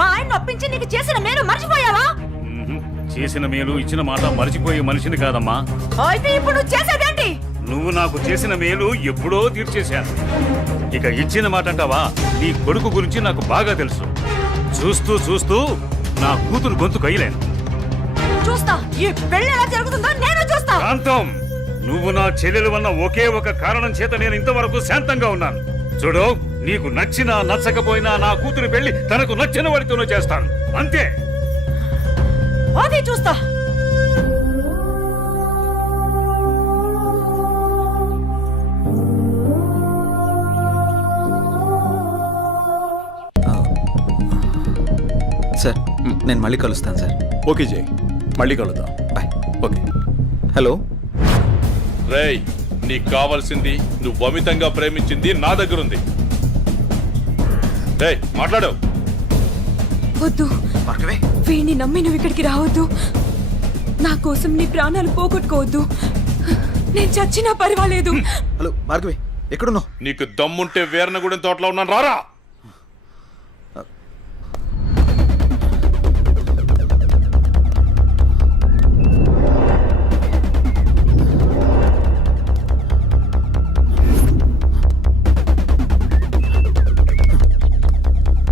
మా ఆయన ఒప్పించి నీకు చేసిన మేలు మర్చిపోయావా? చేసిన మేలు ఇచ్చిన మాట మర్చిపోయే మనిషిని కాదమ్మా. అయితే ఇప్పుడు నువ్వు చేసేదేంటి? నువ్వు నాకు చేసిన మేలు ఎప్పుడో తీర్చేశాను. ఇక ఇచ్చిన మాట అంటావా? నీ కొడుకు గురించి నాకు బాగా తెలుసు. చూస్తూ చూస్తూ నా కూతురు గొంతు కయ్యలేను. చూస్తా, ఈ పెళ్లి ఎలా జరుగుతుందో నేను చూస్తా. శాంతం, నువ్వు నా చెల్లెలు వన్న ఒకే ఒక కారణం చేత నేను ఇంతవరకు శాంతంగా ఉన్నాను. చూడు, నీకు నచ్చినా నచ్చకపోయినా నా కూతురు పెళ్లి తనకు నచ్చిన వాడితోనూ చేస్తాను, అంతే. అది చూస్తా. సార్, నేను మళ్ళీ కలుస్తాను సార్. ఓకే జై, మళ్ళీ కలుద్దాం. బాయ్. ఓకే. హలో. రేయ్, నీకు కావాల్సింది నువ్వు అమితంగా ప్రేమించింది నా దగ్గర ఉంది. రేయ్, మాట్లాడు. వద్దు, వీణ్ణి నమ్మి నువ్వు ఇక్కడికి రావద్దు. నా కోసం నీ ప్రాణాలు పోగొట్టుకోవద్దు. నేను చచ్చినా పర్వాలేదు. హలో భార్గవి, ఎక్కడున్నావు? నీకు దమ్ముంటే వీరనగూడెం తోటలో ఉన్నాను, రారా.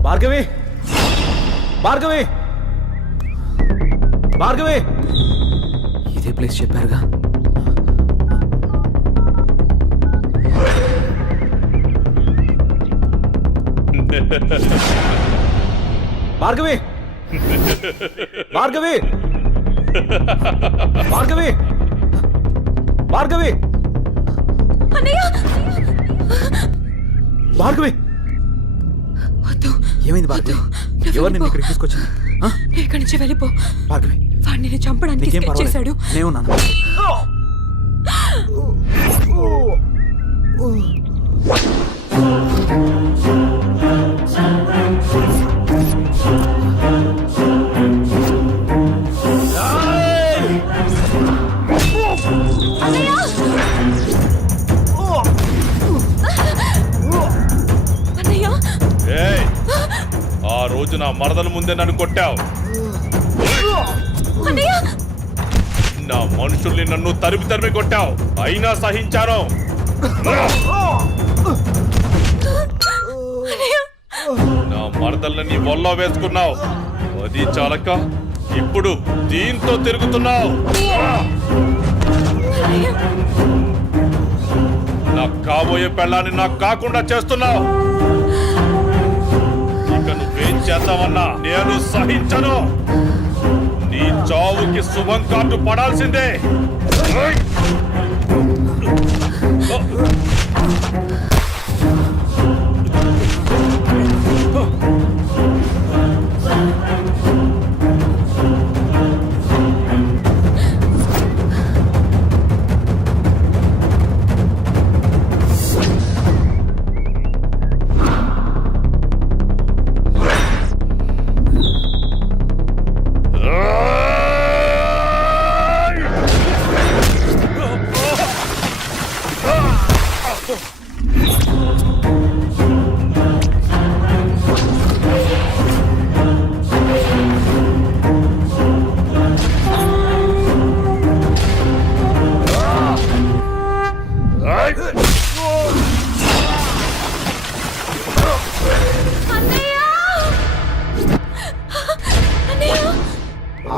భార్గవి, భార్గవి, భార్గవి. ఇదే ప్లేస్ చెప్పారుగా. భార్గవి, భార్గవి, భార్గవి, భార్గవి, అన్నయ్య, భార్గవి. వద్దు. ఏమైంది భార్గవి? ఎవరు నిన్ను ఇక్కడికి తీసుకొచ్చింది? ఇక్కడి నుంచి వెళ్ళిపో. భార్గవి, వాడు నిన్ను చంపడానికి స్కెచ్ చేశాడు. నేనున్నాను. అన్నయ్య, ఏయ్, ఆ రోజు నా మరదల ముందే నన్ను కొట్టావు. అన్నయ్య, నా మనుషుల్ని నన్ను తరిమి తరిమి కొట్టావు, అయినా సహించాను. నా మరదల్ని నీ వల్లో వేసుకున్నావు, అది చాలక ఇప్పుడు దీంతో తిరుగుతున్నావు. నాకు కాబోయే పెళ్ళాన్ని నాకు కాకుండా చేస్తున్నావు. ఇక నువ్వేం చేద్దామన్నా నేను సహించను. నీ చావుకి శుభం కార్డు పడాల్సిందే.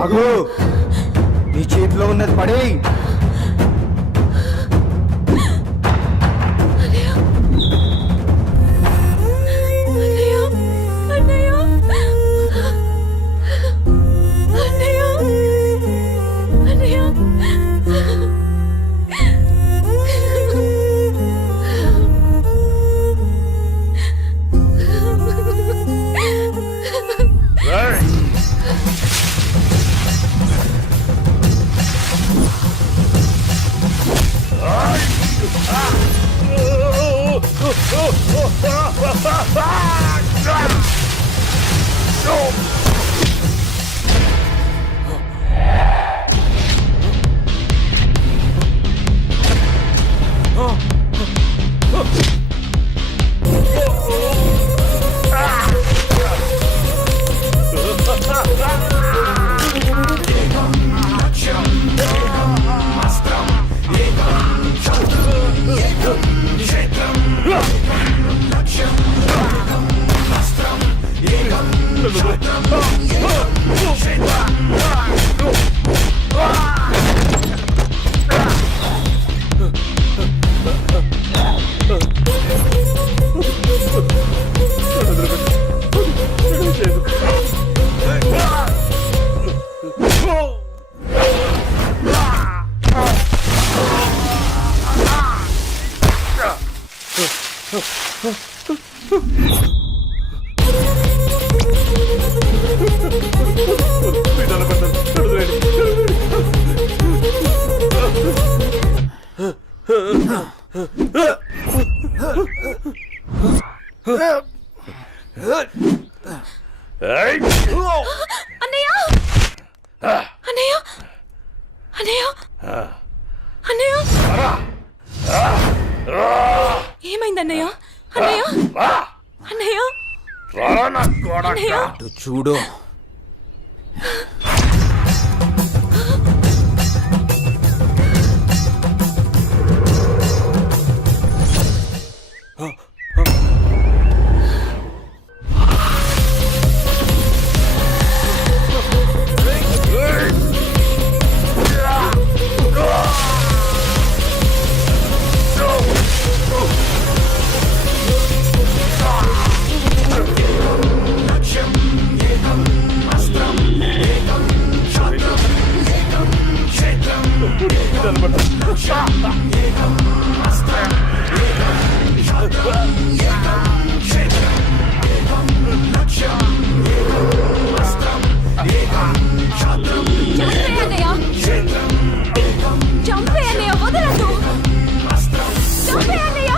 ఆగు, నీ చేతిలో ఉన్నది పడే. అన్నయ్య అన్నయ్య అన్నయ్య అన్నయ్య ఏమైంది అన్నయ్య అన్నయ్య అన్నయ్య అన్నయ్య అటు చూడు. చంపే అన్నయ్య వదలదు చంపే అన్నయ్య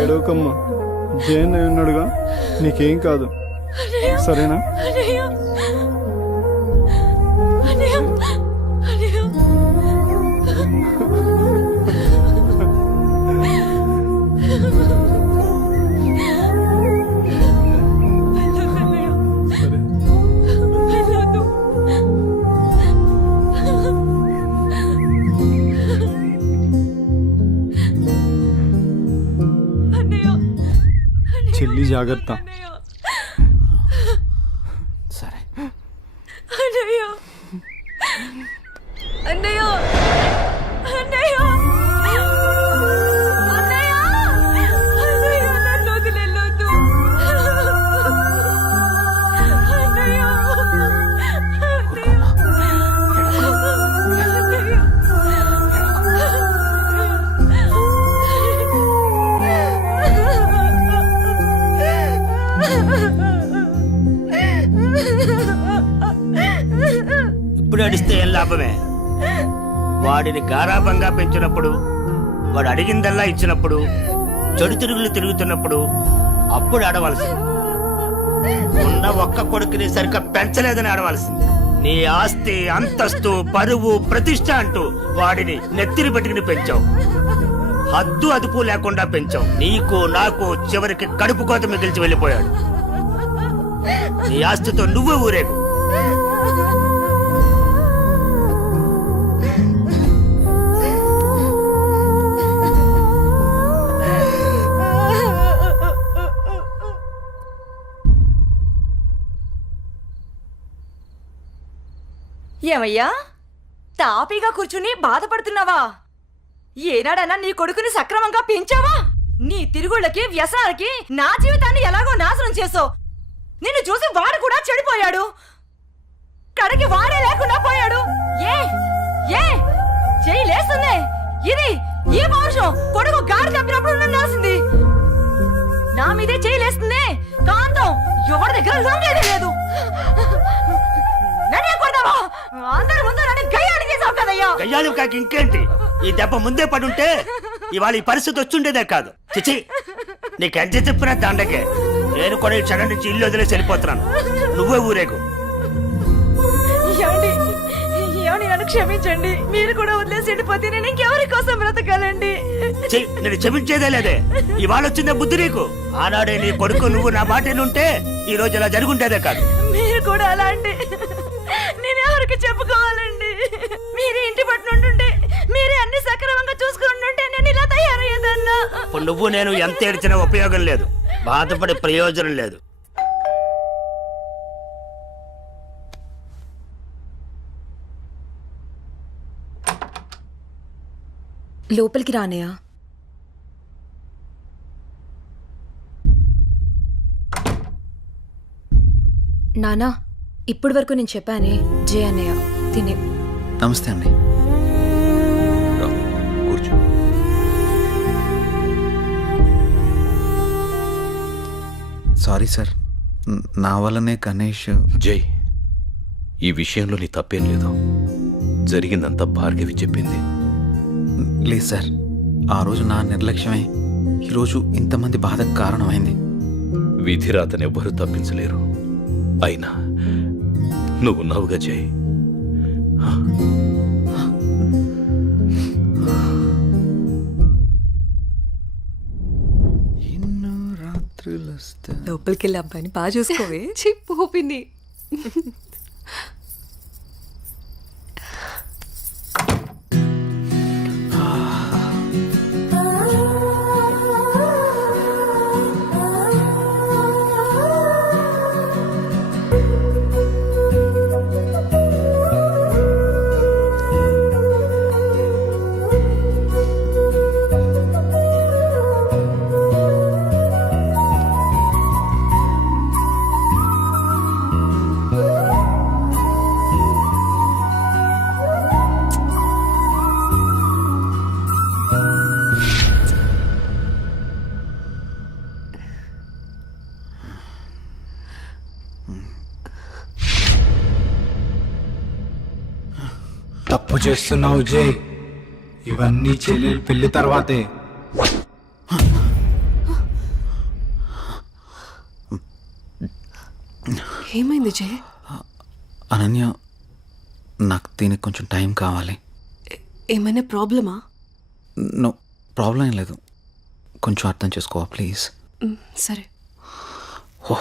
ఏడవకమ్మా, జైన్ ఉన్నాడుగా, నీకేం కాదు, సరేనా? అన్నయ్య అన్నయ్య అన్నయ్య వెళ్ళొద్దు. అన్నయ్య చెల్లి జాగ్రత్త. అన్నయ్య సరే. అన్నయ్య అన్నయ్య అన్నయ్య అన్నయ్య అన్నయ్య నన్ను వదిలేయొద్దు. అన్నయ్య ఇప్పుడు అడిస్తే ఏం లాభమే? వాడిని గారాబంగా పెంచినప్పుడు, వాడు అడిగిందల్లా ఇచ్చినప్పుడు, చెడు తిరుగులు తిరుగుతున్నప్పుడు అప్పుడు ఆడవలసింది. ఉన్న ఒక్క కొడుకుని సరిగ్గా పెంచలేదని ఆడవలసింది. నీ ఆస్తి, అంతస్తు, పరువు, ప్రతిష్ట అంటూ వాడిని నెత్తిని పెట్టుకుని పెంచావు. హద్దు అదుపు లేకుండా పెంచావు. నీకు నాకు చివరికి కడుపు కోత మిగిల్చి వెళ్ళిపోయాడు. నీ ఆస్తితో నువ్వే ఊరేగు. ఏమయ్యా, తాపీగా కూర్చుని బాధపడుతున్నావా? ఏనాడన్నా నీ కొడుకుని సక్రమంగా పెంచావా? నీ తిరుగుళ్ళకి, వ్యసనాలకి నా జీవితాన్ని ఎలాగో నాశనం చేసావు. నిన్ను చూసి వాడు కూడా చెడిపోయాడు. కడకి వాడే లేకుండా పోయాడు. ఏ ఏ చెయ్యి లేస్తుంది. ఇది ఈ పౌరుషం కొడుకు గాడి చెప్పినప్పుడు నన్నాల్సింది. నా మీదే చెయ్యి లేస్తుంది. కాంతం ఎవరి దగ్గర లొంగేది లేదు. నన్నే కొడతావా? అందరి ముందు నన్ను గయ్యానికి చేసావు కదయ్యా. గయ్యాలు కాక ఇంకేంటి? ఈ దెబ్బ ముందే పడుంటే ఇవాళ ఈ పరిస్థితి వచ్చుండేదే కాదు. చిచి, నీకెంత చెప్పినా దండకే. నేను కూడా ఈ క్షణం నుంచి ఇల్లు వదిలేసి వెళ్ళిపోతున్నాను. నువ్వే ఊరేగు. ఏమండి, ఏమండి, నన్ను క్షమించండి. మీరు కూడా వదిలేసి వెళ్ళిపోతే నేను ఇంకెవరి కోసం బ్రతకాలండి? నేను క్షమించేదే లేదే. ఇవాళ వచ్చిందే బుద్ధి నీకు. ఆనాడే నీ కొడుకు నువ్వు నా మాటనుంటే ఈ రోజు ఇలా జరుగుంటేదే కాదు. మీరు కూడా అలా అండి. నేను ఎవరికి చెప్పుకోవాలండి? మీరే ఇంటి పట్టు ఉంటుంటే, మీరే అన్ని సక్రమంగా చూసుకుంటుంటే నేను ఇలా తయారయ్యేదన్నా. ఇప్పుడు నువ్వు నేను ఎంత ఏడ్చినా ఉపయోగం లేదు, బాధపడే ప్రయోజనం లేదు. లోపలికి రానయ్యా. నానా, ఇప్పటి వరకు నేను చెప్పానే జే అన్నయ్య తినే. నమస్తే అండి. కూర్చో. సారీ సార్, నా వల్లనే గణేష్. జై, ఈ విషయంలో నీ తప్పేం లేదు. జరిగిందంతా భార్గవి చెప్పింది. లేదు సార్, ఆ రోజు నా నిర్లక్ష్యమే ఈరోజు ఇంతమంది బాధకు కారణమైంది. విధిరాతనెవ్వరూ తప్పించలేరు. అయినా నువ్వున్నావుగా జై. ఎన్నో రాత్రులు వస్తా. లోపలికి వెళ్ళి అబ్బాయిని బాగా చూసుకోవే. చిప్పు పిన్ని. తప్పు చేస్తున్నావు జై. ఇవన్నీ చెల్లెలు పెళ్లి తర్వాతే. ఏమైంది జే? అనన్య, నాకు దీనికి కొంచెం టైం కావాలి. ఏమైనా ప్రాబ్లమా? నో ప్రాబ్లం ఏం లేదు, కొంచెం అర్థం చేసుకోవా ప్లీజ్. సరే. ఓ